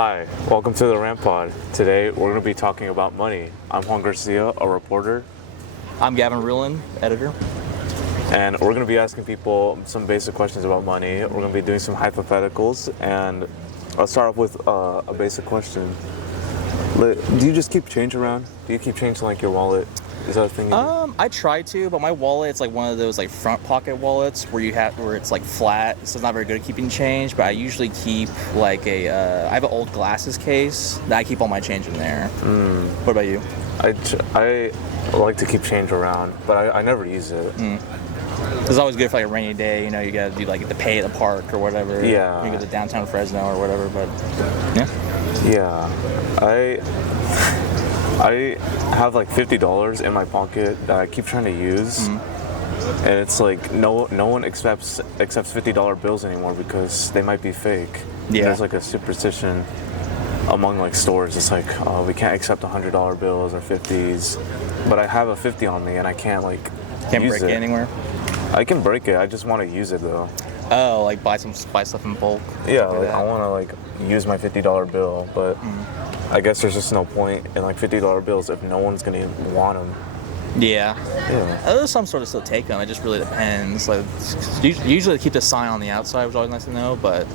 Hi, welcome to the RamPod. Today we're going to be talking about money. I'm Juan Garcia, a reporter. I'm Gavin Ruland, editor. And we're going to be asking people some basic questions about money. We're going to be doing some hypotheticals, and I'll start off with a basic question. Do you just keep change around? Do you keep change in like your wallet? Is that a thing you do? I try to, but my wallet's like one of those like front pocket wallets where it's like flat, so it's not very good at keeping change. But I usually keep like I have an old glasses case that I keep all my change in there. What about you? I like to keep change around, but I never use it. It's always good for like a rainy day. You know, you gotta do like the pay at the park or whatever. Yeah. You go to downtown Fresno or whatever. But yeah. Yeah. I have like $50 in my pocket that I keep trying to use, and it's like no one accepts $50 bills anymore because they might be fake. Yeah. There's like a superstition among like stores. It's like, oh, we can't accept $100 bills or 50s, but I have a 50 on me and I can't like Can't use break it anywhere. I can break it. I just want to use it though. Oh, like buy stuff in bulk. Yeah, like I want to like use my $50 bill, but I guess there's just no point in like $50 bills if no one's gonna want them. Yeah. Yeah. There's some sort of still take them. It just really depends. Like usually they keep the sign on the outside, which is always nice to know. But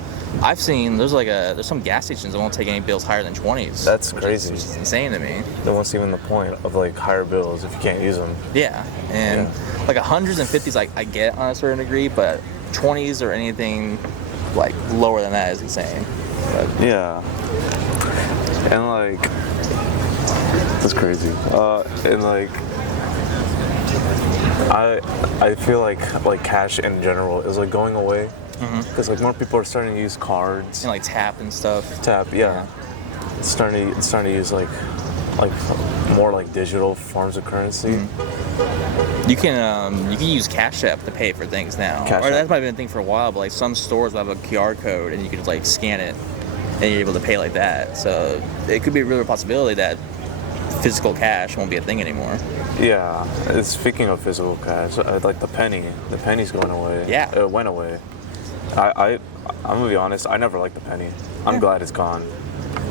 I've seen there's some gas stations that won't take any bills higher than 20s. That's crazy. Which is insane to me. Then what's even the point of like higher bills if you can't use them? Yeah, and like 100s and 50s, I get on a certain degree, but 20s or anything like lower than that is insane. But, Yeah. And like that's crazy. And like I feel like cash in general is like going away because like more people are starting to use cards and like tap and stuff. Tap, yeah. It's starting to use like more like digital forms of currency. You can use Cash App to pay for things now. Cash Or App. that's might have been a thing for a while, but like some stores will have a QR code and you can just like scan it and you're able to pay like that. So it could be a real possibility that physical cash won't be a thing anymore. Yeah. Speaking of physical cash, like the penny's going away. Yeah. It went away. I'm gonna be honest, I never liked the penny. I'm glad it's gone.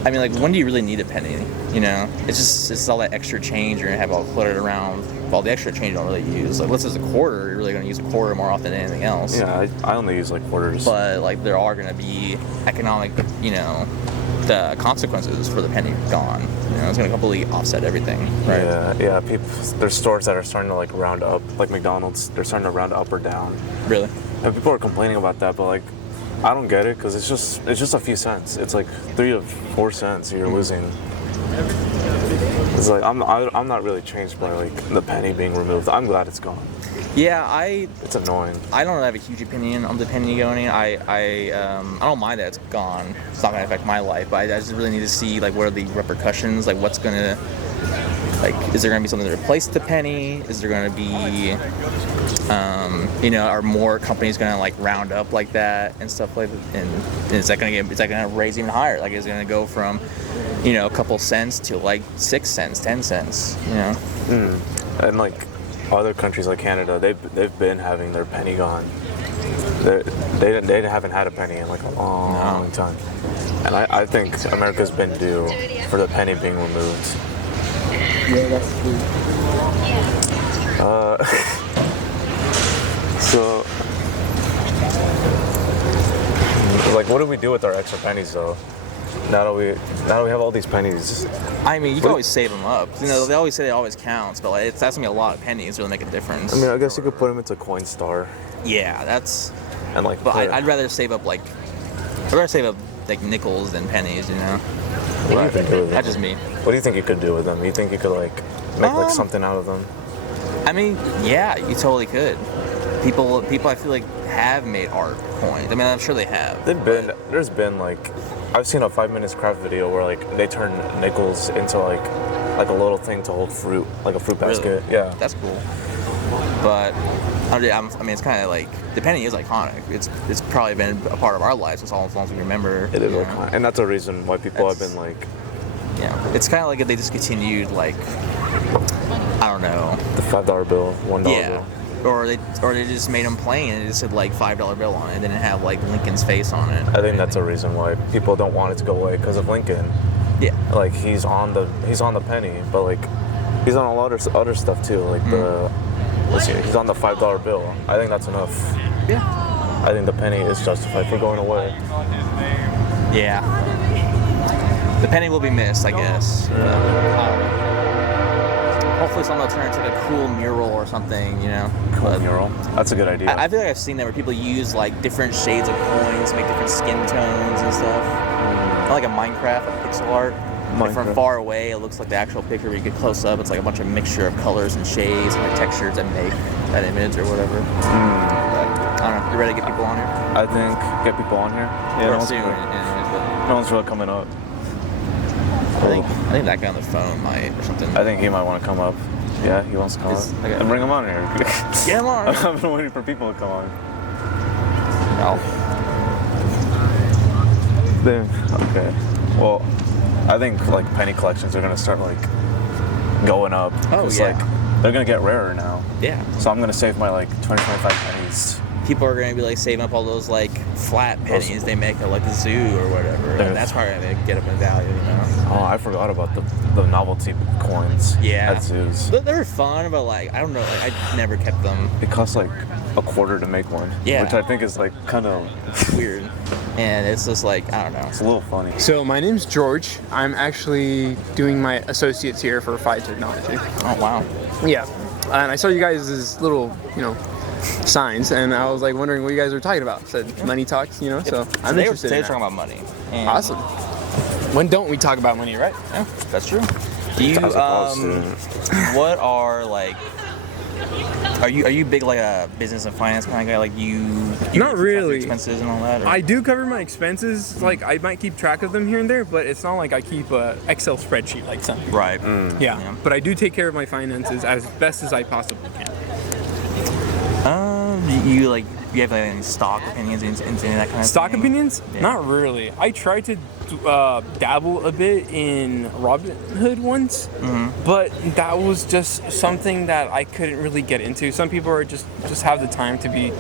I mean, like, when do you really need a penny? You know, it's all that extra change you're gonna have all cluttered around. All the extra change you don't really use. Like, let's say it's a quarter, you're really gonna use a quarter more often than anything else. Yeah, I only use like quarters. But like, there are gonna be economic, the consequences for the penny gone. You know, it's gonna completely offset everything, right? Yeah. There's stores that are starting to like round up, like McDonald's. They're starting to round up or down. Really? And people are complaining about that, but like, I don't get it because it's just a few cents. It's like 3 to 4 cents you're losing. It's like I'm not really changed by like the penny being removed. I'm glad it's gone. Yeah, It's annoying. I don't have a huge opinion on the penny going. I don't mind that it's gone. It's not gonna affect my life, but I just really need to see like what are the repercussions. Like what's gonna is there gonna be something to replace the penny? Is there gonna be are more companies gonna like round up like that and stuff like that? And is that gonna raise even higher? Like is it gonna go from a couple cents to like 6 cents, 10 cents? And like other countries like Canada, they've been having their penny gone. They haven't had a penny in like a long time. And I think America's been due for the penny being removed. Yeah, that's true. So, like, what do we do with our extra pennies though? Now that we have all these pennies. I mean, you can always save them up. They always say it always counts, but like, that's gonna be a lot of pennies to really make a difference. I mean, I guess you could put them into Coinstar. Yeah, that's. And like, but I'd rather save up like nickels than pennies. What do you think do with them? That's just me. What do you think you could do with them? You think you could like make like something out of them? I mean, yeah, you totally could. People I feel like have made art coins. I mean, I'm sure they have. There's been like, I've seen a 5 minutes craft video where like they turn nickels into like a little thing to hold fruit, like a fruit basket. Really? Yeah. That's cool. But I mean, it's kind of like the penny is iconic. It's probably been a part of our lives as long as we remember. It is iconic, and that's a reason why people have been like. Yeah, it's kind of like if they discontinued like, I don't know. The $5 bill, $1 Yeah. bill. or they just made them plain and it just said like $5 bill on it. It didn't have like Lincoln's face on it. I think that's a reason why people don't want it to go away because of Lincoln. Yeah. Like he's on the penny, but like he's on a lot of other stuff too. Like he's on the $5 bill. I think that's enough. Yeah. I think the penny is justified for going away. Yeah. The penny will be missed, I guess. Hopefully someone will turn it into like a cool mural or something, you know. Cool mural. That's a good idea. I feel like I've seen that where people use like different shades of coins to make different skin tones and stuff. Kind of like a Minecraft, like pixel art. Like from far away, it looks like the actual picture. When you get close up, it's like a bunch of mixture of colors and shades and like textures that make that image or whatever. But, I don't know. You ready to get people on here? I think get people on here. Yeah, no one's really coming up. I think that guy on the phone might or something. I think he might want to come up. Yeah, he wants to come up. Okay. And bring him on here. Get him on. I've been waiting for people to come on. No. Okay. Well, I think like penny collections are gonna start like going up. Oh yeah. Like they're gonna get rarer now. Yeah. So I'm gonna save my like 20-25 pennies. People are gonna be like saving up all those like flat pennies they make at like the zoo or whatever. And that's probably gonna get up in value, you know. Oh, I forgot about the novelty coins. Yeah. At zoos. They're fun, but like I don't know, like I never kept them. It costs like $0.25 to make one. Yeah. Which I think is like kind of weird. And it's just like, I don't know. It's a little funny. So my name's George. I'm actually doing my associates here for Phi Technology. Oh wow. Yeah. And I saw you guys' little, signs, and I was like wondering what you guys were talking about. Said money talks, so I'm interested in that. Talking about money. And Awesome. When don't we talk about money, right? Yeah, that's true. Do you what are like are you big like a business and finance kind of guy? Like you Not really. Expenses and all that? Or? I do cover my expenses. Like I might keep track of them here and there, but it's not like I keep a Excel spreadsheet like some. Right. Yeah. But I do take care of my finances as best as I possibly can. You have like any stock opinions into that kind of Stock thing? opinions? Yeah. Not really. I tried to dabble a bit in Robinhood once, but that was just something that I couldn't really get into. Some people are just have the time to be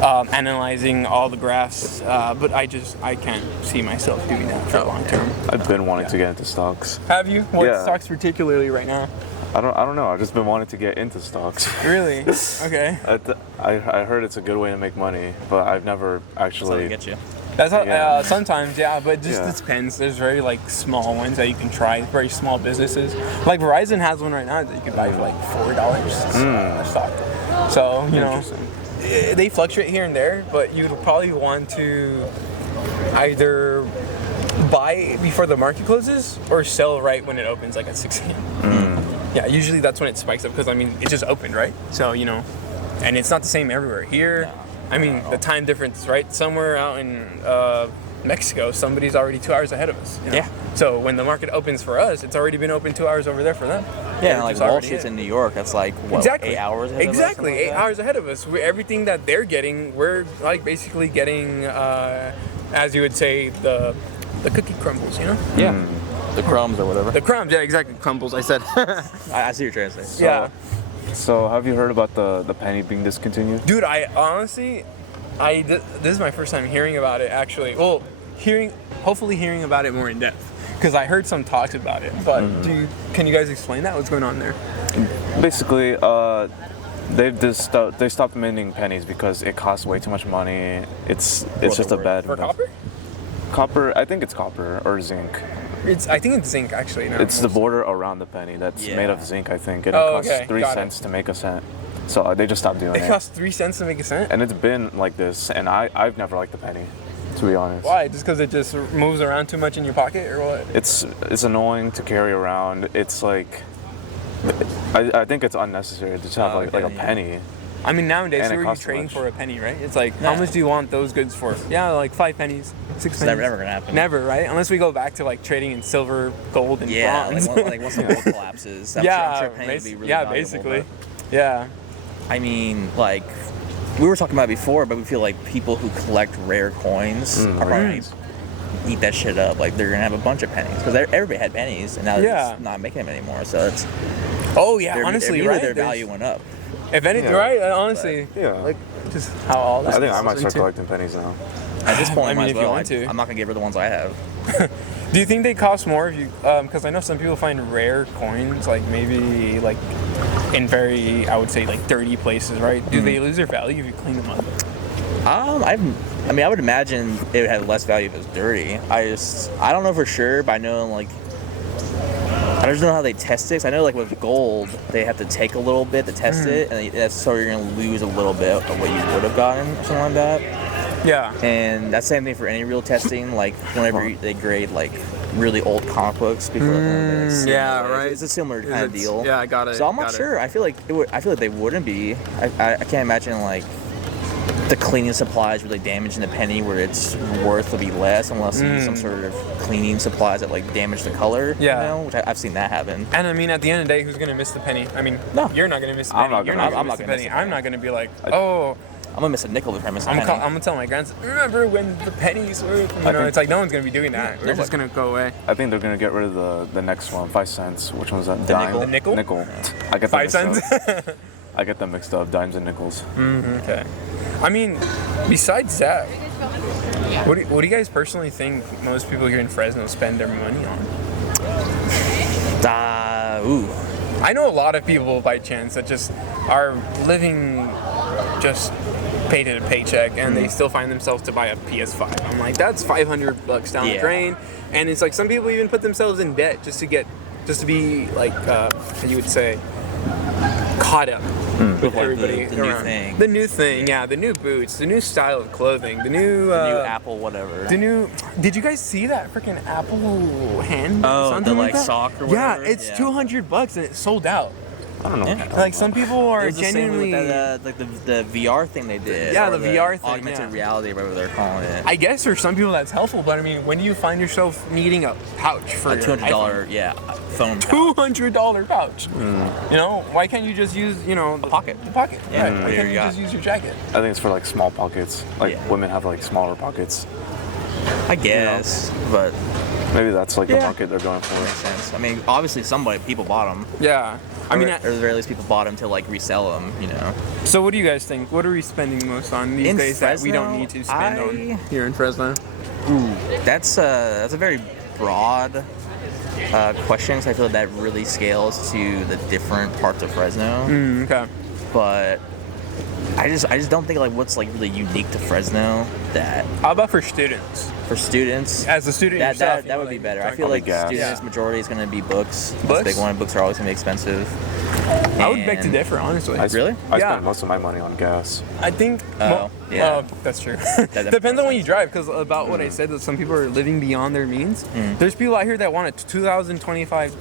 analyzing all the graphs, but I can't see myself doing that for the long term. I've been wanting to get into stocks. Have you? What Yeah. stocks particularly right now? I don't know. I've just been wanting to get into stocks. Really? Okay. I heard it's a good way to make money, but I've never actually. Get you. That's how, Yeah. sometimes, yeah, but it just depends. There's very small ones that you can try, very small businesses. Like Verizon has one right now that you can buy for like $4 a stock. So they fluctuate here and there, but you'd probably want to either buy before the market closes or sell right when it opens, like at 6 a.m. Yeah, usually that's when it spikes up because it just opened, right? So and it's not the same everywhere. Here, the time difference, right? Somewhere out in Mexico, somebody's already 2 hours ahead of us. Yeah. So when the market opens for us, it's already been open 2 hours over there for them. Yeah, like Wall Street's in New York. That's like what, exactly 8 hours ahead exactly of us, 8 hours ahead of us. Everything that they're getting, we're like basically getting, as you would say, the cookie crumbles. Yeah. The crumbs or whatever. The crumbs, yeah, exactly. Crumbles, I said. I see what you're trying to say. Yeah. So have you heard about the penny being discontinued? Dude, I honestly, this is my first time hearing about it, actually. Well, hopefully hearing about it more in depth. Because I heard some talks about it. But can you guys explain that? What's going on there? Basically, they stopped minting pennies because it costs way too much money. It's just a bad For copper? Copper, I think it's copper or zinc. I think it's zinc, actually. No, It's the border around the penny that's made of zinc, I think. And it Oh, costs okay. 3 Got cents to make a cent. So they just stopped doing It it. costs 3 cents to make a cent? And it's been like this, and I've never liked the penny, to be honest. Why? Just because it just moves around too much in your pocket, or what? It's annoying to carry around. It's like, I think it's unnecessary to just have like a penny. Nowadays, And it who are you costs trading much. for a penny, right? It's like, how much do you want those goods for? Yeah, like 5 pennies, 6 pennies. Never gonna happen. Never, right? Unless we go back to trading in silver, gold, and bronze. like once the world collapses, I'm sure penny would be really valuable, basically. but- Yeah. Like we were talking about it before, but we feel like people who collect rare coins are probably eat that shit up. Like they're gonna have a bunch of pennies because everybody had pennies, and now they're just not making them anymore. So it's Oh yeah, honestly, right? Their value went up. If anything, Yeah. right? Honestly, Yeah. like just how all that. I think I stuff might goes start into- collecting pennies now. At this point, I mean, might as if you well. want to. I'm not gonna get rid of the ones I have. Do you think they cost more if you? Because I know some people find rare coins, like maybe like in very, I would say like dirty places, right? Do they lose their value if you clean them up? I mean, I would imagine it would have less value if it was dirty. I don't know for sure, but I know like. I just don't know how they test it. 'Cause I know, like with gold, they have to take a little bit to test it, and that's so you're gonna lose a little bit of what you would have gotten, or something like that. Yeah. And that's the same thing for any real testing. Like whenever they grade like really old comic books, people are gonna like, yeah, right. It's a similar kind of deal. Yeah, I got it. So I'm not sure. I feel like it would. I feel like they wouldn't be. I can't imagine like the cleaning supplies really damaging the penny where it's worth to be less unless you use some sort of cleaning supplies that like damage the color. Yeah. You know, which I've seen that happen. And I mean, at the end of the day, who's gonna miss the penny? I mean, No. you're not gonna miss the I'm penny. not You're gonna- not I'm gonna not miss the gonna penny. miss the I'm not gonna be like, oh, I'm gonna miss a nickel if I miss a I'm penny. gonna tell my grandson, remember when the penny's worth? You know, think- it's like no one's gonna be doing that. They're nobody. just gonna go away. I think they're gonna get rid of the next one, 5 cents. Which one was that? The Dime? nickel? The nickel? Nickel. I get them 5 mixed cents. up. I get them mixed up, dimes and nickels. Okay. I mean, besides that, what do you guys personally think most people here in Fresno spend their money on? Ooh. I know a lot of people by chance that just are living just pay to the paycheck and they still find themselves to buy a PS5. I'm like, that's $500 down the Yeah. drain. And it's like some people even put themselves in debt just to be like, how you would say, caught up with With, like, everybody the new around. thing. The new thing, yeah, the new boots, the new style of clothing, the new New Apple, whatever. the new. Did you guys see that freaking Apple hand? Oh, something the, like like, that? sock or Yeah, whatever? it's Yeah. $200 and it's sold out. I don't know. Yeah. Like some people are It was the same genuinely. with that, like the VR thing they did. Yeah, or the VR thing, augmented yeah. reality, whatever they're calling it. I guess for some people that's helpful, but I mean, when do you find yourself needing a pouch for A your $200, iPhone? phone. pouch. $200 pouch. You know, why can't you just use, you know, the pocket. The pocket. Yeah, Right. Why there can't you you go. just use your jacket? I think it's for like small pockets. Like Yeah. women have like smaller pockets. I guess, but Maybe that's like the Yeah. market they're going for. makes sense. I mean, obviously, people bought them. Yeah. I mean, or at the very least, people bought them to like resell them. You know. so what do you guys think? What are we spending most on these In days that we don't Fresno, need to spend on here in Fresno? That's a very broad question. 'Cause I feel like that really scales to the different parts of Fresno. Okay. But I just don't think like what's like really unique to Fresno that How about for students? for students. As a student That, yourself, that would be better. I feel Probably like gas. students' Yeah. majority is going to be books. That's Books? a big one. Books are always going to be expensive. I would beg to And- differ, honestly. Really? I Yeah. spend most of my money on gas. I think. Oh, yeah. that's true. That Depends on when you drive, because about what I said, that some people are living beyond their means. There's people out here that want a 2025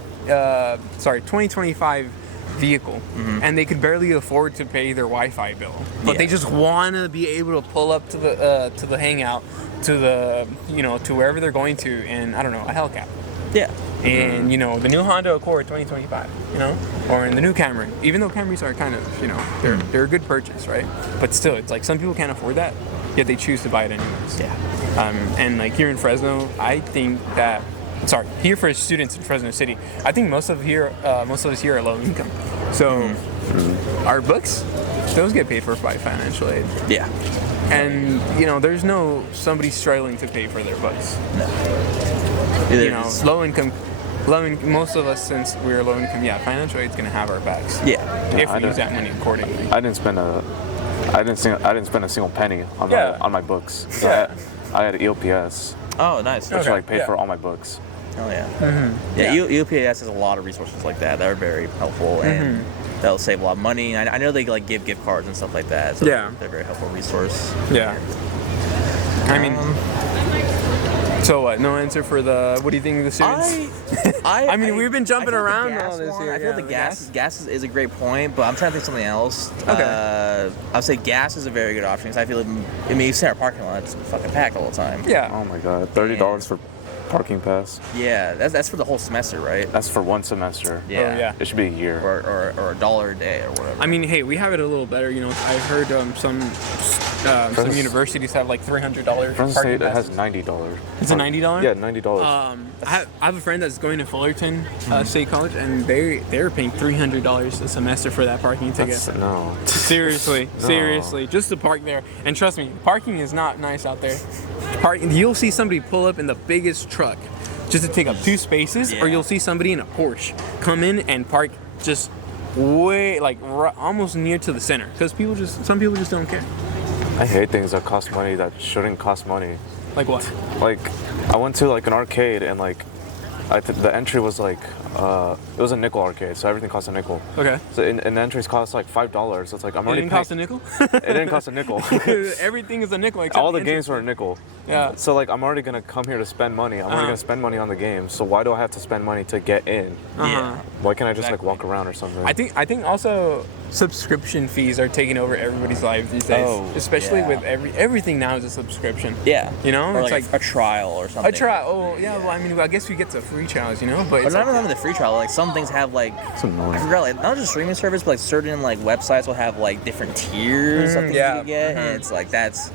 vehicle, and they could barely afford to pay their Wi-Fi bill, but they Yeah. just want to be able to pull up to the hangout, to the to wherever they're going to, in I don't know, a Hellcat. Yeah. And the new Honda Accord 2025, or in the new Camry. Even though Camrys are kind of, they're a good purchase, right? But still, it's like some people can't afford that, yet they choose to buy it anyways. Yeah. And like here in Fresno, I think that here for students in Fresno City, I think most of us here are low income. So our books, those get paid for by financial aid. Yeah. And there's no somebody struggling to pay for their books. Either it's- Low income, most of us, since we're low income, financial aid's gonna have our backs. Yeah. If I we use don't- that money accordingly. I didn't spend a single penny on Yeah. my books. So Yeah. I had Oh, EOPS, nice. which Okay, like paid yeah. for all my books. Oh yeah. Yeah. UPS has a lot of resources like that. That are very helpful and that'll save a lot of money. I know they like give gift cards and stuff like that. So Yeah. they're a very helpful resource. Yeah. I mean, so what? No answer for the. What do you think of the students? I mean, we've been jumping I feel like around the gas all this one- here, I feel yeah, the the gas is a great point, but I'm trying to think of something else. Okay. I'll say gas is a very good option because I feel like, you see our parking lot, it's fucking packed all the time. Yeah. Oh my god, $30 for parking pass. Yeah, that's for the whole semester, right? That's for one semester. Yeah. Oh, yeah. It should be a year. Or $1 a day or whatever. I mean, hey, we have it a little better. You know, I've heard some universities have like $300 Fresno parking State has passes. $90. It's a $90? Yeah, $90. I have a friend that's going to Fullerton State College, and they're paying $300 a semester for that parking ticket. No. Seriously, No. seriously, just to park there. And trust me, parking is not nice out there. You'll see somebody pull up in the biggest truck just to take up 2 spaces, or you'll see somebody in a Porsche come in and park just way almost near to the center, because some people just don't care. I hate things that cost money that shouldn't cost money. Like what? Like, I went to like an arcade and like, the entry was like, it was a nickel arcade, so everything cost a nickel. Okay. So and the entries cost like $5. So it's like I'm It already didn't cost a nickel? It didn't cost a nickel. Everything is a nickel except All the entry. games were a nickel. Yeah. So like I'm already gonna come here to spend money. I'm already gonna spend money on the game. So why do I have to spend money to get in? Yeah. Why can't I just Exactly. like walk around or something? I think also subscription fees are taking over everybody's life these days. Oh, Especially yeah. with everything now is a subscription. Yeah. You know, or it's like, like a trial or something. a trial. Oh yeah. Well, I mean, I guess we get the free trials, you know, but But it's not like, even the free trial. Like some things have like annoying. I forgot, like not just streaming service, but like certain like websites will have like different tiers of things yeah. you can get, and it's like that's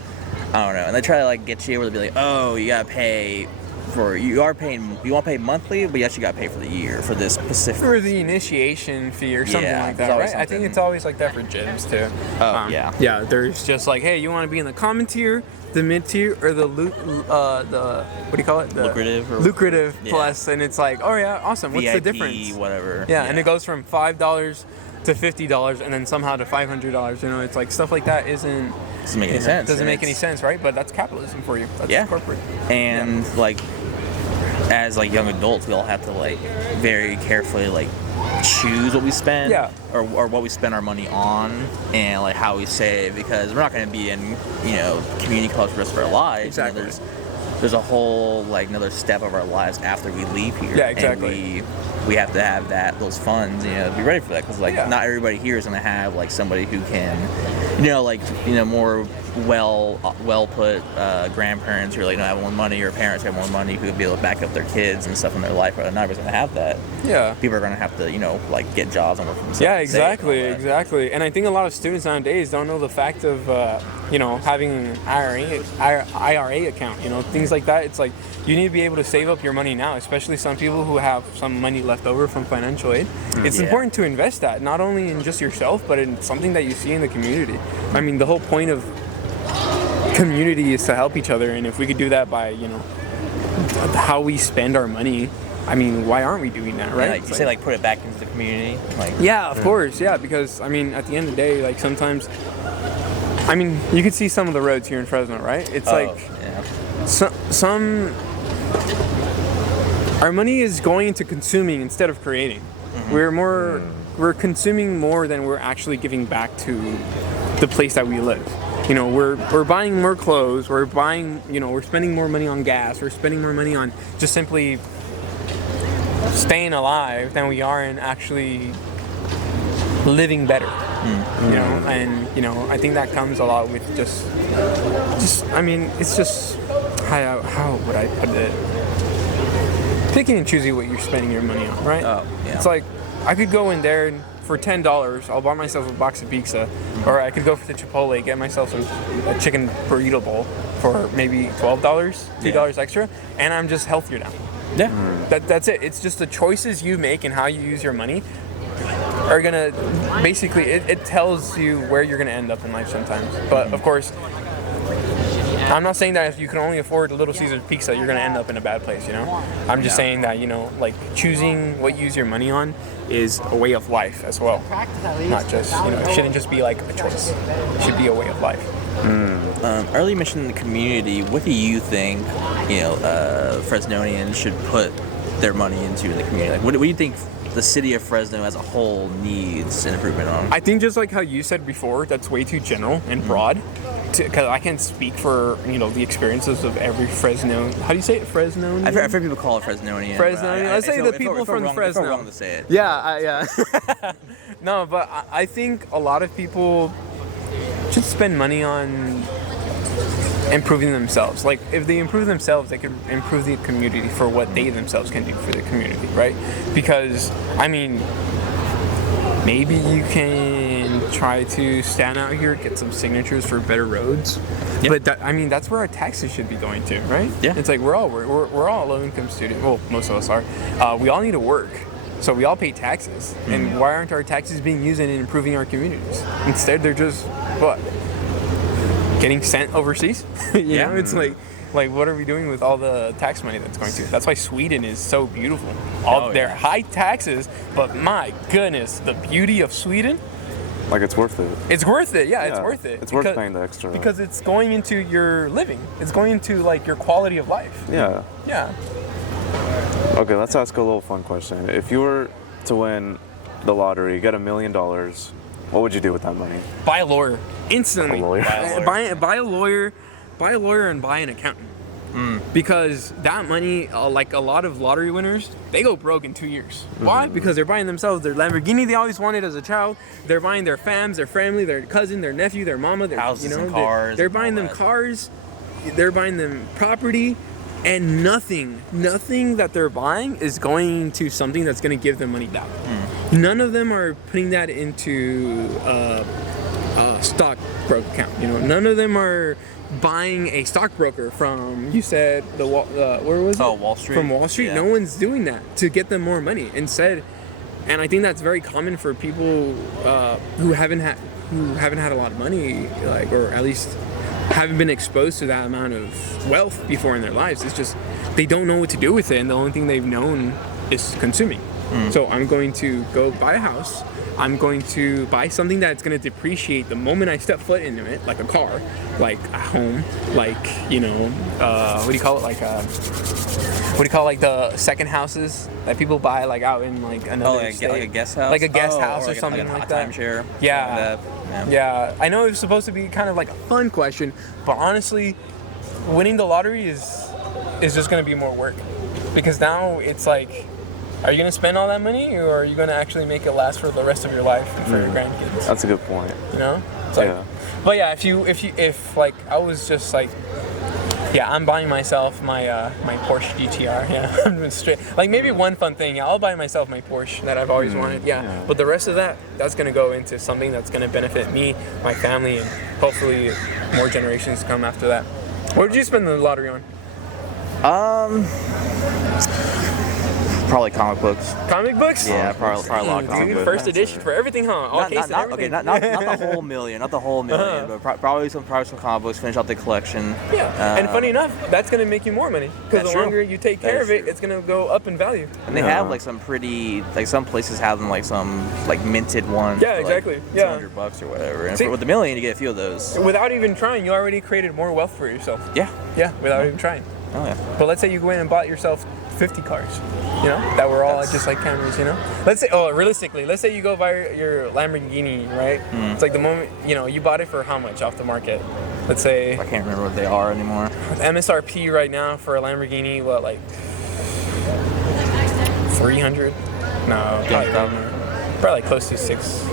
I don't know. And they try to like get you able to be like, oh, you gotta pay you want to pay monthly, but you actually gotta pay for the year for this specific. for the initiation fee or something Yeah, like there's that, always right? I think something. it's always like that for gyms too. Oh, yeah. Yeah, there's just like, hey, you want to be in the common tier, the mid tier, or the what do you call it? The Lucrative or- lucrative Yeah. plus, and it's like, oh yeah, awesome. What's VIP, the difference? whatever. Yeah, and it goes from $5 to $50, and then somehow to $500. You know, it's like stuff like that isn't. Doesn't make any sense. Doesn't and make any it's- sense, right? But that's capitalism for you. That's Yeah. corporate. And like as like young adults, we all have to like very carefully like choose what we spend, Yeah. or what we spend our money on, and like how we save, because we're not going to be in community college for the rest of our lives. You know, Exactly. there's a whole like another step of our lives after we leave here. Yeah, exactly. And we have to have those funds, to be ready for that, because like Yeah. not everybody here is going to have like somebody who can, more well put grandparents who like don't have more money, or parents who have more money who will be able to back up their kids and stuff in their life. But not everybody's going to have that. Yeah. People are going to have to get jobs and work for themselves. Yeah, and save and all exactly, that. exactly. And I think a lot of students nowadays don't know the fact of, having an IRA account, things like that. It's like you need to be able to save up your money now, especially some people who have some money left over from financial aid. It's Yeah. important to invest that, not only in just yourself, but in something that you see in the community. I mean, the whole point of community is to help each other, and if we could do that by, how we spend our money, I mean, why aren't we doing that, right? And, like, It's you say put it back into the community. yeah, of course, yeah, because I mean, at the end of the day, like sometimes, I mean, you could see some of the roads here in Fresno, right? It's like some our money is going into consuming instead of creating. We're consuming more than we're actually giving back to the place that we live. We're buying more clothes, we're buying, we're spending more money on gas, we're spending more money on just simply staying alive than we are in actually living better. And I think that comes a lot with just I mean, it's just how would I put it? Picking and choosing what you're spending your money on, right? Oh, yeah. It's like I could go in there and for $10, I'll buy myself a box of pizza, or I could go for the Chipotle, get myself a chicken burrito bowl for maybe $12, $2 extra, and I'm just healthier now. Yeah. That's it. It's just the choices you make and how you use your money are gonna basically it tells you where you're gonna end up in life sometimes. But of course, I'm not saying that if you can only afford a Little Caesars pizza, you're gonna end up in a bad place. I'm just saying that like choosing what you use your money on is a way of life as well. Not just it shouldn't just be like a choice. It should be a way of life. Earlier you mentioned the community. What do you think, Fresnonians should put their money into in the community? Like, what do you think the city of Fresno as a whole needs an improvement on? I think just like how you said before, that's way too general and broad. Because I can't speak for the experiences of every Fresno. How do you say it, Fresnonian? I've heard people call it Fresnonian. Fresnonian. Let's say the people from Fresno. It's wrong to say it. Yeah. No, but I think a lot of people should spend money on improving themselves. Like, if they improve themselves, they could improve the community for what they themselves can do for the community, right? Because, I mean, maybe you can try to stand out here, get some signatures for better roads. But that's where our taxes should be going to, right? Yeah. It's like we're all low-income students. Well, most of us are. We all need to work, so we all pay taxes. And why aren't our taxes being used in improving our communities? Instead, they're just getting sent overseas. you know, it's like what are we doing with all the tax money that's going to? That's why Sweden is so beautiful. All their high taxes, but my goodness, the beauty of Sweden. Like, it's worth it. It's worth it. Yeah, it's worth it. It's worth paying the extra. Because it's going into your living. It's going into, like, your quality of life. Yeah. Yeah. Okay, let's ask a little fun question. If you were to win the lottery, get $1 million, what would you do with that money? Buy a lawyer. Instantly. A lawyer. Buy a lawyer. Buy a lawyer and buy an accountant. Because that money, like a lot of lottery winners, they go broke in 2 years. Why? Because they're buying themselves their Lamborghini they always wanted as a child. They're buying their fams, their family, their cousin, their nephew, their mama, their houses and cars. They're buying them cars. They're buying them property, and nothing that they're buying is going to something that's going to give them money back. None of them are putting that into a stockbroker account. You know, none of them are buying a stockbroker from, you said, where was it? Oh, Wall Street. From Wall Street. Yeah. No one's doing that to get them more money. Instead, and I think that's very common for people who haven't had a lot of money, like, or at least haven't been exposed to that amount of wealth before in their lives. It's just they don't know what to do with it, and the only thing they've known is consuming. So I'm going to go buy a house. I'm going to buy something that's going to depreciate the moment I step foot into it, like a car, like a home, like, you know, what do you call it? Like the second houses that people buy, like out in like another state. Like a guest house? Like a guest house or something like that. Timeshare. Yeah. Yeah. I know it's supposed to be kind of like a fun question, but honestly, winning the lottery is just going to be more work. Because now it's like, are you going to spend all that money, or are you going to actually make it last for the rest of your life and for your grandkids? That's a good point. You know? It's like, but yeah, if like I was just like, yeah, I'm buying myself my my Porsche GTR. Yeah, I'm straight. Like maybe one fun thing. Yeah, I'll buy myself my Porsche that I've always wanted. Yeah, but the rest of that's going to go into something that's going to benefit me, my family, and hopefully more generations to come after that. What did you spend the lottery on? Probably comic books. Comic books? Yeah, probably a lot of comic books. First edition for everything, huh? All case and everything. Okay, not the whole million, but probably some comic books. Finish out the collection. Yeah, and funny enough, that's gonna make you more money because the longer you take care of it, it's gonna go up in value. And they have like some pretty, like some places have them like some like minted ones. Yeah, for, exactly. Like yeah, $200 or whatever. And See, with the million, you get a few of those. Without even trying, you already created more wealth for yourself. Yeah. Yeah, without even trying. Oh yeah. But let's say you go in and bought yourself 50 cars, you know, that were all just like cameras, you know. Let's say, realistically, let's say you go buy your Lamborghini, right? It's like the moment, you know, you bought it for how much off the market? Let's say. I can't remember what they are anymore. MSRP right now for a Lamborghini, what, like 300? No, probably close to 6.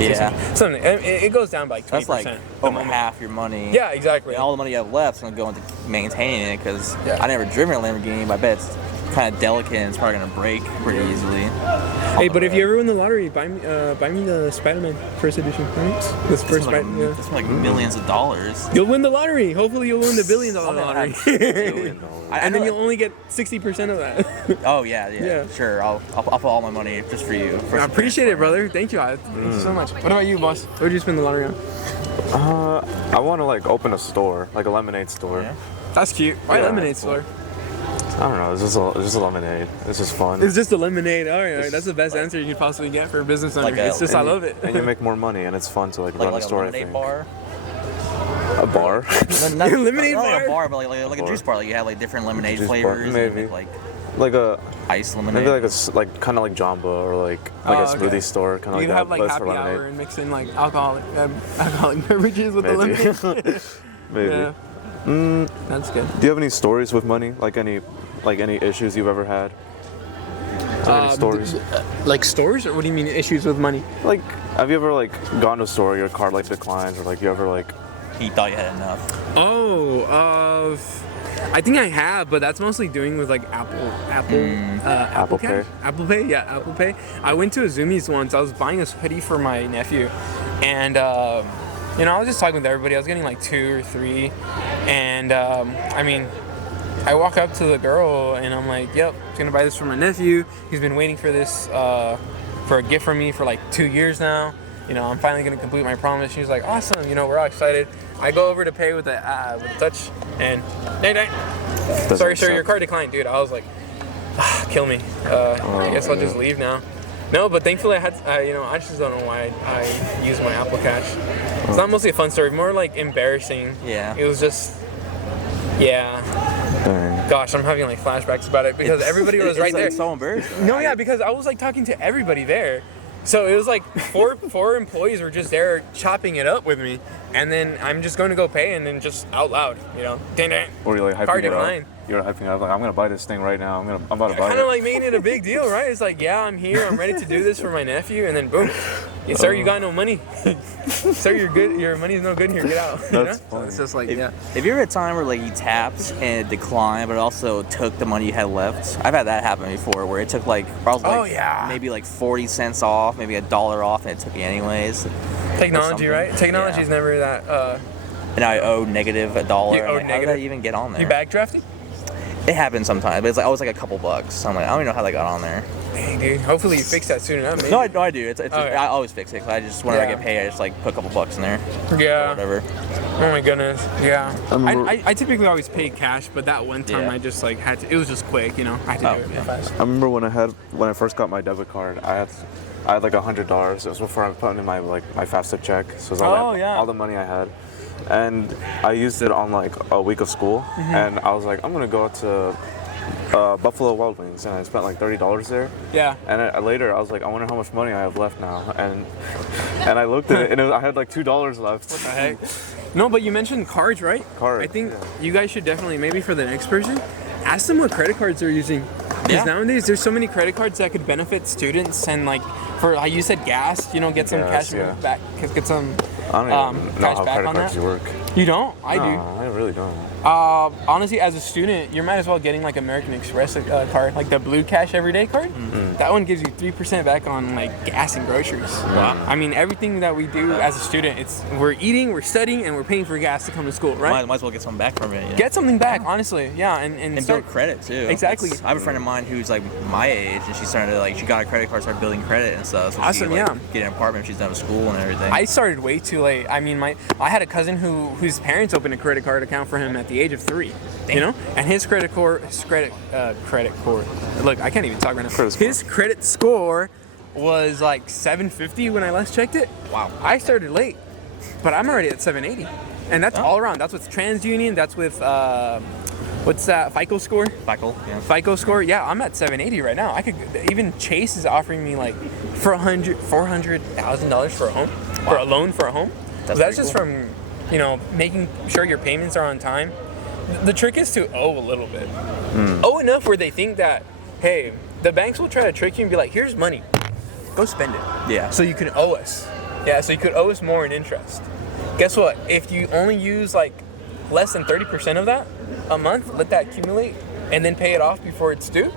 Yeah. Something. It goes down by like 20%. That's like over half your money. Yeah, exactly. And all the money you have left is going to go into maintaining it because Yeah. I never driven a Lamborghini, but I bet it's kind of delicate and it's probably going to break pretty easily. Hey, but if you ever win the lottery, buy me the Spider-Man first edition, right? This first Spider-Man. That's like millions of dollars. You'll win the lottery. Hopefully, you'll win the $1 billion lottery. And then you'll only get 60% of that. Oh yeah. Sure. I'll put all my money just for you. I appreciate it, brother. Thank you. Thank you so much. What about you, boss? What did you spend the lottery on? I want to like open a store, like a lemonade store. Yeah. That's cute. Why lemonade store? I don't know. It's just a lemonade. It's just fun. It's just a lemonade. All right. That's the best answer you could possibly get for a business owner. It's just, I love it. And you make more money, and it's fun to like run a store. A lemonade bar. A bar? Not lemonade not bar? Like a bar, but like a juice bar. Like you have like different lemonade flavors. Maybe. And like a ice lemonade. Maybe like kind of like Jamba or like a smoothie store, kind of you like have that. like happy hour and mix in like alcoholic beverages with the lemonade. Maybe. Yeah. That's good. Do you have any stories with money? Like any issues you've ever had? Any stories? Like stores, or what do you mean issues with money? Like, have you ever like gone to a store, your card like declines, or like you ever like he thought you had enough? I think I have, but that's mostly doing with like Apple Pay. Apple Pay, yeah, Apple Pay. I went to a Zoomies once. I was buying a hoodie for my nephew, and you know, I was just talking with everybody. I was getting like 2 or 3, and I mean, I walk up to the girl and I'm like, "Yep, I'm gonna buy this for my nephew. He's been waiting for this for a gift from me for like 2 years now. You know, I'm finally gonna complete my promise." She was like, "Awesome, you know, we're all excited." I go over to pay with the touch, and dang. Sorry, sir, your card declined, dude. I was like, kill me. I guess I'll just leave now. No, but thankfully I just don't know why I use my Apple Cash. It's not mostly a fun story, more like embarrassing. Yeah. It was just, yeah. Dang. Gosh, I'm having like flashbacks about it because everybody was right there. It's so embarrassing. No, yeah, because I was like talking to everybody there. So it was like four employees were just there chopping it up with me, and then I'm just going to go pay, and then just out loud, you know, dang. Or you're like hyping Card it decline. up. You're hyping it up, like, I'm gonna buy this thing right now. I'm about to buy it. Kind of like making it a big deal, right? It's like, yeah, I'm here, I'm ready to do this for my nephew, and then boom, yeah, sir, you got no money. Sir, you're good. Your money's no good here. Get out. You know? That's funny. It's just like, Have you ever had a time where like you tapped and it declined, but it also took the money you had left? I've had that happen before, where it took like, I was like, maybe like 40 cents off, maybe $1 off, and it took you anyways. Technology, right? Technology's never that. And I owe negative $1. You owe like, how did that even get on there? You backdrafted? It happens sometimes, but it's like always like a couple bucks. I'm like, I don't even know how that got on there. Dang, dude. Hopefully you fix that soon enough, maybe. No, I do. It's Okay. I always fix it. 'Cause I just whenever I Yeah. get paid, I just like put a couple bucks in there. Yeah. Or whatever. Oh my goodness. Yeah. remember- I typically always pay cash, but that one time Yeah. I just like had to. It was just quick, you know. I had to do it real fast. I remember when I first got my debit card, I had like $100. It was before I put in my FAFSA check, so it was all the money I had, and I used it on like a week of school, and I was like, I'm gonna go out to Buffalo Wild Wings, and I spent like $30 there. Yeah. And later I was like, I wonder how much money I have left now, and I looked at it, and I had like $2 left. What the heck? No, but you mentioned cards, right? Cards, I think yeah. you guys should definitely, maybe for the next person, ask them what credit cards they're using. Because Yeah. nowadays there's so many credit cards that could benefit students, and like for like you said gas, you know, get some Gas, cash yeah. back, get some I don't even know cash how back credit on cards that. work. You don't? I do. No, I really don't. Honestly, as a student, you might as well getting like American Express card, like the Blue Cash Everyday card. That one gives you 3% back on like gas and groceries. Wow. I mean, everything that we do as a student, we're eating, we're studying, and we're paying for gas to come to school, right? Might as well get something back from it. Yeah. Get something back, honestly. Yeah, and build credit too. Exactly. I have a friend of mine who's like my age, and she's starting to like she got a credit card, started building credit and stuff. So Awesome, she, like, yeah. get an apartment. She's done with school and everything. I started way too late. I mean, I had a cousin whose parents opened a credit card account for him at the age of 3. You know, and his credit score. Look, I can't even talk right now. His credit score was like 750 when I last checked it. Wow. I started late, but I'm already at 780, and that's all around. That's with TransUnion. That's with what's that? FICO score. FICO score. Yeah, I'm at 780 right now. I could even Chase is offering me like $400,000 for a home, for a loan for a home. That's just cool. from making sure your payments are on time. The trick is to owe a little bit. Owe enough where they think that, hey, the banks will try to trick you and be like, here's money, go spend it. Yeah. So you can owe us. Yeah, so you could owe us more in interest. Guess what? If you only use like less than 30% of that a month, let that accumulate, and then pay it off before it's due,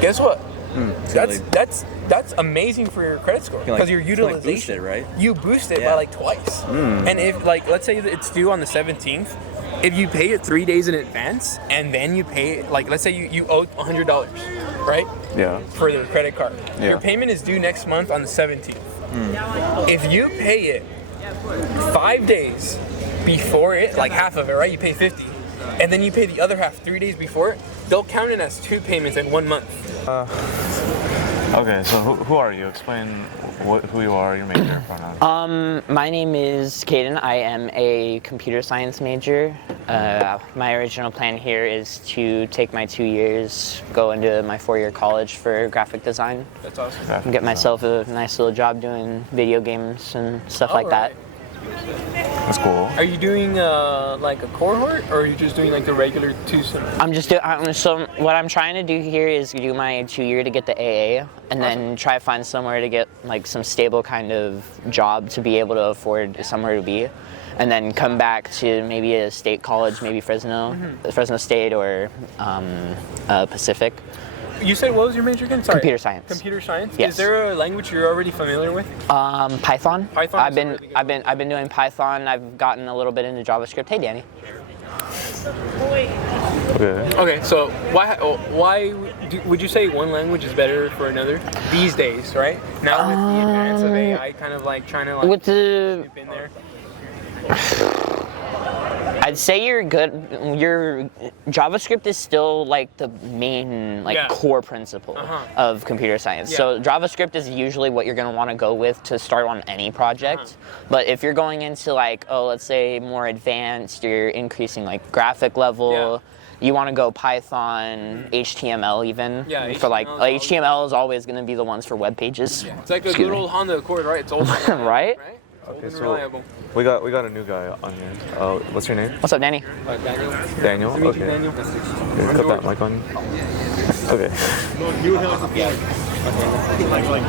guess what? That's amazing for your credit score because your utilization, boost it, right? You boost it by like twice. And if like let's say that it's due on the 17th, if you pay it 3 days in advance and then you pay it, like let's say you owe $100, right? Yeah. For the credit card. Yeah. Your payment is due next month on the 17th. If you pay it 5 days before it, like half of it, right? You pay 50, and then you pay the other half 3 days before it, they'll count it as 2 payments in 1 month. Okay, so who are you? Explain who you are, your major, pronoun. My name is Caden. I am a computer science major. My original plan here is to take my 2 years, go into my 4-year college for graphic design. That's awesome. And get myself a nice little job doing video games and stuff like that. That's cool. Are you doing like a cohort, or are you just doing like the regular 2 semesters? So what I'm trying to do here is do my 2 year to get the AA, and then try to find somewhere to get like some stable kind of job to be able to afford somewhere to be. and then come back to maybe a state college, maybe Fresno State or Pacific. You said what was your major again? Sorry. Computer science. Computer science. Yes. Is there a language you're already familiar with? Python. Python. I've been doing Python. I've gotten a little bit into JavaScript. Hey, Danny. Okay. Okay, so why would you say one language is better for another these days, right? Now with the advance of AI, kind of like trying to like With the dip in there. I'd say your JavaScript is still like the main core principle of computer science. Yeah. So JavaScript is usually what you're going to want to go with to start on any project. But if you're going into like, let's say more advanced, you're increasing like graphic level, you want to go Python, HTML even. Yeah, for HTML is always going to be the ones for web pages. Yeah. It's like a good old Honda Accord, right? It's old. Right? Okay, so reliable. we got a new guy on here. What's your name? What's up, Danny? Daniel. Daniel. Nice to meet Okay. you, Daniel. Here, put that mic on you. Okay.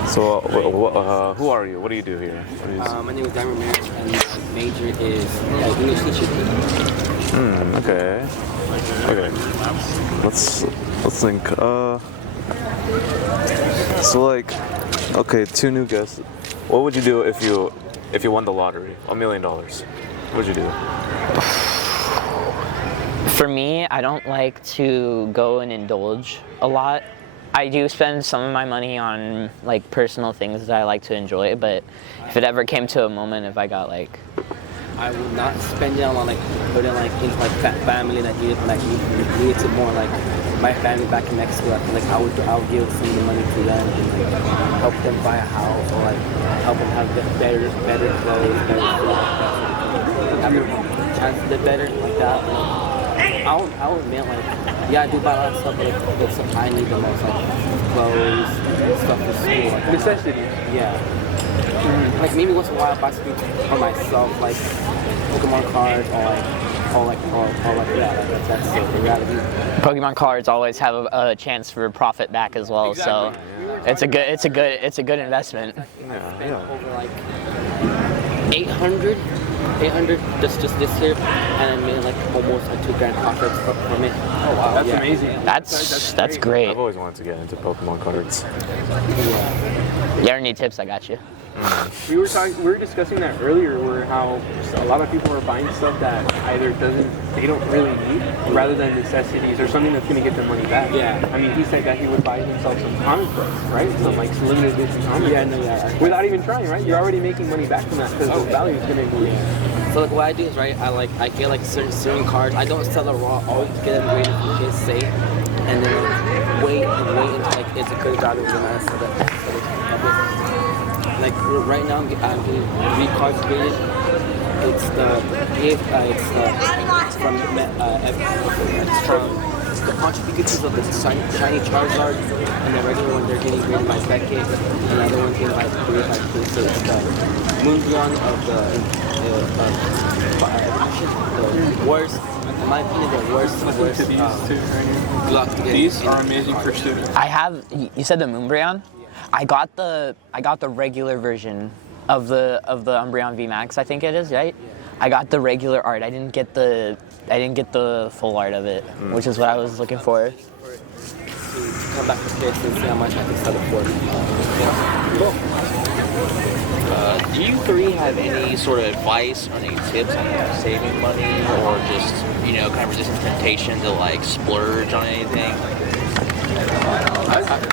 So, who are you? What do you do here? My name is Gavin Ruland, and my major is English teaching. Okay. Okay. Let's think. So like, okay, 2 new guests. What would you do if you won the lottery, $1 million? What would you do? For me, I don't like to go and indulge a lot. I do spend some of my money on like personal things that I like to enjoy, but if it ever came to a moment, if I got like, I would not spend it on like put it like into like family that needed it more like my family back in Mexico. I feel like I would give some of the money to them and like help them buy a house or like help them have better clothes, better food, have a chance to live better like that. I would admit like I do buy a lot of stuff, but like stuff I need the most, like clothes, stuff for school, like Necessities. yeah. Like maybe once in a while I buy something for myself, like Pokemon cards or that's the reality. Pokemon cards always have a chance for profit back as well, so it's a good investment. Over like 800 just this year, and I made like almost like $2,000 profits from it. Oh wow, that's amazing. That's great. I've always wanted to get into Pokemon cards. You ever need tips? I got you. We were discussing that earlier, where how a lot of people are buying stuff that either they don't really need, rather than necessities or something that's going to get their money back. Yeah. I mean, he said that he would buy himself some comic books, right? Some like limited edition comic books. Without even trying, right? You're already making money back from that because the value is going to increase. So like what I do is right, I get like certain cards. I don't sell it raw. I always get them graded from kids say, and then wait until like it's a good value, and then I sell it. Like right now, I'm getting 3 cards graded. It's the contributions of the shiny Charizard, and the regular one they're getting graded by Beckett, and another one getting graded by so it's the Moonbreon of the worst. In my opinion, the worst. These are amazing for students. You said the Moonbreon? I got the regular version of the Umbreon VMAX, I think it is, right? Yeah. I got the regular art. I didn't get the full art of it, which is what I was looking for. To come back to kids and see how much I can sell it for. Do you three have any sort of advice or any tips on saving money, or just kind of resisting temptation to like splurge on anything?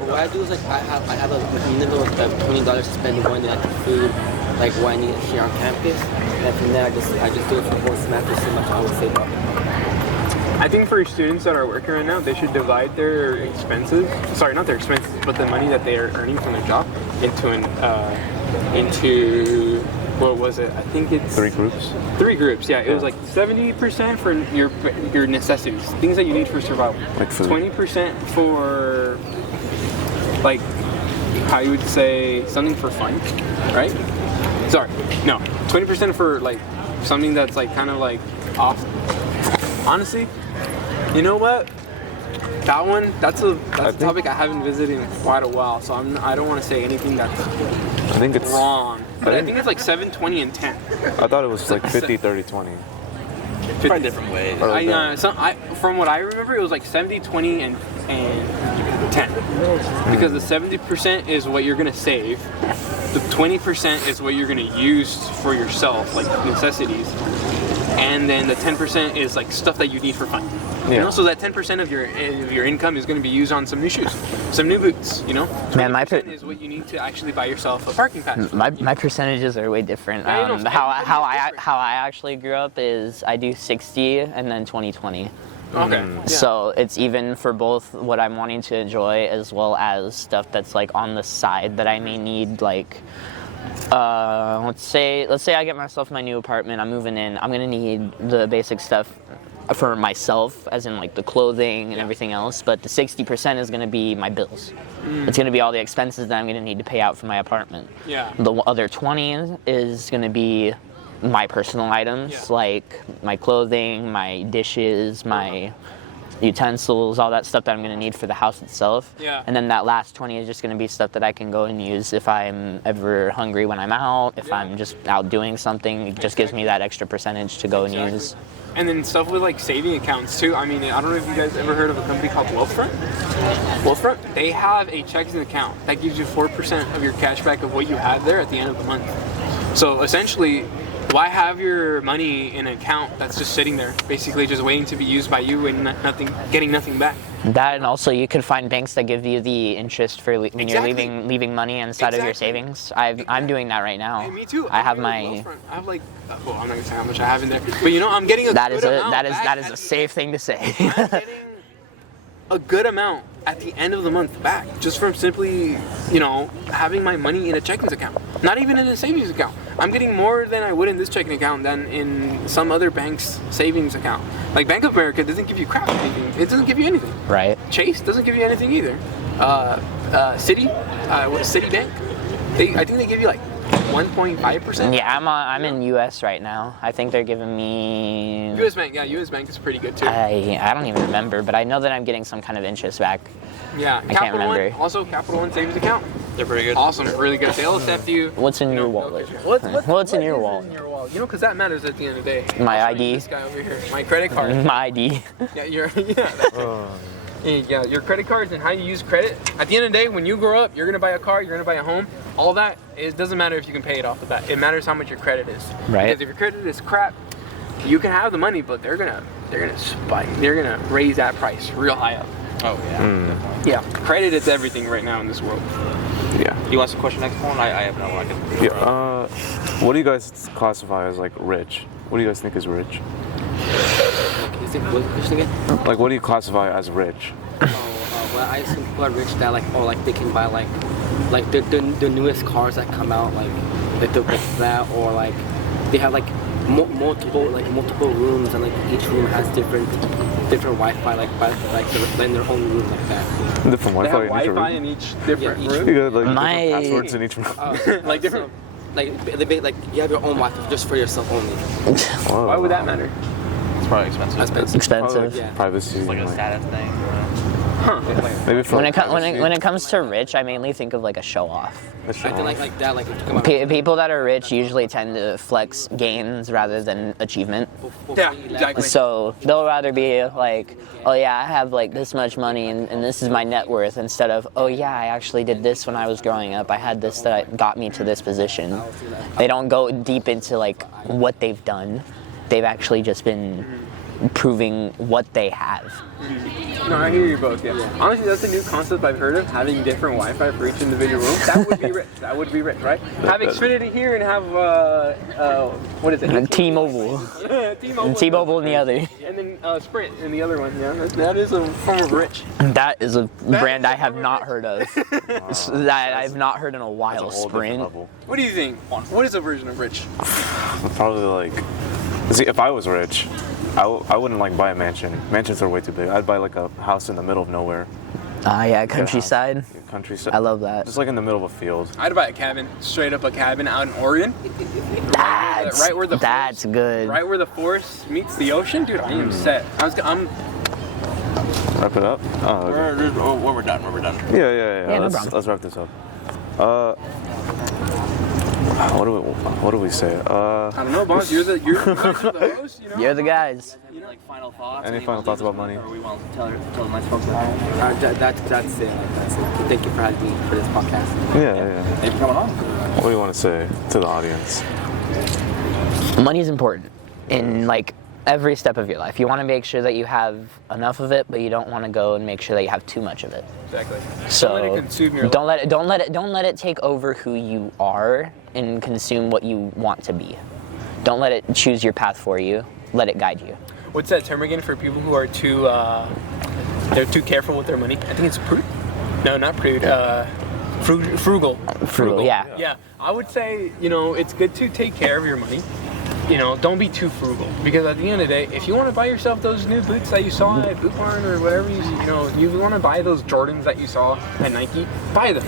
What I do is like I have a minimum of $20 to spend one night on food, like what I need here on campus, and from there I just do it for 4 semesters, so much I would save up. I think for students that are working right now, they should divide their expenses. Sorry, not their expenses, but the money that they are earning from their job into what was it? I think it's 3 groups. 3 groups. Yeah, it was like 70% for your necessities, things that you need for survival. Like food. 20% for like how you would say something for fun, right? Sorry, no. 20% for like something that's like kind of like off. Honestly, you know what? That's a topic I haven't visited in quite a while, so I don't want to say anything that's I think it's wrong. But I think it's like 7, 20, and 10. I thought it was like 50, 30, 20. Probably different ways. Or like that. From what I remember, it was like 70, 20, and 10. Because the 70% is what you're gonna save. The 20% is what you're gonna use for yourself, like necessities. And then the 10% is like stuff that you need for fun. Yeah. You know, so that 10% of your income is going to be used on some new shoes, some new boots. You know, Man, my 20% is what you need to actually buy yourself a parking pass. My percentages are way different. How I actually grew up is I do 60 and then 20/20. Okay. Yeah. So it's even for both what I'm wanting to enjoy as well as stuff that's like on the side that I may need, like let's say I get myself my new apartment, I'm moving in, I'm gonna need the basic stuff for myself, as in like the clothing and everything else, but the 60% is gonna be my bills. It's gonna be all the expenses that I'm gonna need to pay out for my apartment. Yeah. The other 20 is gonna be my personal items, like my clothing, my dishes, my utensils, all that stuff that I'm going to need for the house itself. Yeah. And then that last 20 is just going to be stuff that I can go and use if I'm ever hungry when I'm out, if I'm just out doing something. It just gives me that extra percentage to go and use. And then stuff with like saving accounts too. I mean, I don't know if you guys ever heard of a company called Wealthfront. Wealthfront, they have a checking account that gives you 4% of your cash back of what you have there at the end of the month. So essentially, why have your money in an account that's just sitting there, basically just waiting to be used by you and getting nothing back? That, and also you can find banks that give you the interest for when you're leaving money inside of your savings. I'm doing that right now. Hey, me too. I have I have like, well, I'm not gonna say how much I have in there, but you know, I'm getting a good amount. That is a safe thing to say. I'm getting a good amount at the end of the month back, just from simply, you know, having my money in a checking account. Not even in a savings account. I'm getting more than I would in this checking account than in some other bank's savings account. Like Bank of America doesn't give you crap anything. It doesn't give you anything. Right. Chase doesn't give you anything either. Citibank, I think they give you like 1.5%. Yeah, I'm in US right now. I think they're giving me US Bank, yeah, US Bank is pretty good too. I don't even remember, but I know that I'm getting some kind of interest back. Yeah, I can't remember. Capital One savings account. They're pretty good. Awesome, really good. They'll accept you. What's in your wallet? What's in your wallet? You know, because that matters at the end of the day. My I'll show you ID. This guy over here. My credit card. My ID. Yeah, yeah, your credit cards and how you use credit. At the end of the day, when you grow up, you're gonna buy a car, you're gonna buy a home. All that, it doesn't matter if you can pay it off the bat. It matters how much your credit is. Right. Because if your credit is crap, you can have the money, but they're gonna spike. They're gonna raise that price real high up. Oh yeah. Yeah, credit is everything right now in this world. Yeah. You want some question next one? I have no one. Yeah. What do you guys classify as like rich? What do you guys think is rich? Like, what do you classify as rich? Well, I assume people are rich that like they can buy like the newest cars that come out, like that, or like they have like multiple rooms, and like each room has different Wi-Fi, like in their own room, like that. Different They have Wi-Fi Wi-Fi in each different room. You got like My- different passwords in each room. Like different. Like you have your own Wi-Fi just for yourself only. Whoa. Why would that matter? It's probably expensive. Expensive. Yeah. Privacy. It's like a status thing. Maybe for When like it comes to rich, I mainly think of like a show off. a show I feel off. like that, like come on. People that are rich usually tend to flex gains rather than achievement. Yeah, exactly. So they'll rather be like, oh yeah, I have like this much money and this is my net worth, instead of, oh yeah, I actually did this when I was growing up. I had this that got me to this position. They don't go deep into like what they've done. They've actually just been proving what they have. No, I hear you both, yeah. Honestly, that's a new concept I've heard of, having different Wi-Fi for each individual room. That would be rich. That would be rich, right? Have Xfinity here and have, what is it? T-Mobile. T-Mobile. And T-Mobile in the other. And then Sprint in the other one, yeah. That is a form of rich. That is a brand I have not heard of. That I've not heard in a That's a while. whole different Sprint. level. What do you think? What is a version of rich? Probably like, see, if I was rich, I wouldn't like buy a mansion. Mansions are way too big. I'd buy like a house in the middle of nowhere. Ah, yeah, countryside. Countryside. I love that. Just like in the middle of a field. I'd buy a cabin, straight up a cabin out in Oregon. Right where the That's good. Right where the forest meets the ocean, dude. I am set. Wrap it up? Oh, okay. When we're done. Yeah, no problem. Let's wrap this up. What do we say? I don't know, boss. You're the host. You know. You're the guys. Like final thoughts. Any final thoughts about money? Or we want to tell my folks about it. That's it. That's it. Thank you for having me for this podcast. Yeah. Thanks for coming on. What do you want to say to the audience? Money is important in like every step of your life. You want to make sure that you have enough of it, but you don't want to go and make sure that you have too much of it. Exactly. So Don't let it consume your life. don't let it take over who you are and consume what you want to be. Don't let it choose your path for you. Let it guide you. What's that term again for people who are too they're too careful with their money? I think it's prude. No, not prude. Frugal. Frugal, yeah. Yeah, I would say, it's good to take care of your money. Don't be too frugal, because at the end of the day, if you want to buy yourself those new boots that you saw at Boot Barn or whatever, you want to buy those Jordans that you saw at Nike, buy them.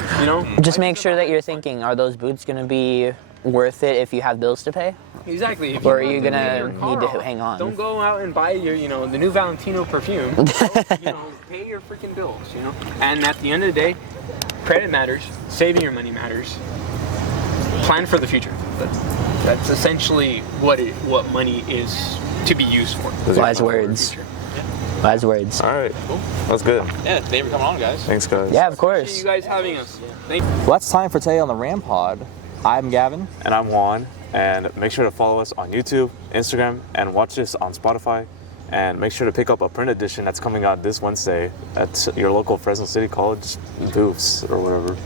Just make sure that you're thinking, are those boots going to be worth it if you have bills to pay? Exactly. Or are you going to need to hang on? Don't go out and buy your, the new Valentino perfume. Pay your freaking bills, And at the end of the day, credit matters, saving your money matters. Plan for the future. That's essentially what money is to be used for. Wise words. Wise words. All right. Cool. That's good. Yeah, thank you for coming on, guys. Thanks, guys. Yeah, of Appreciate course. you guys having us. Thank you. Well, that's time for today on the RamPod. I'm Gavin. And I'm Juan. And make sure to follow us on YouTube, Instagram, and watch this on Spotify. And make sure to pick up a print edition that's coming out this Wednesday at your local Fresno City College booths or whatever.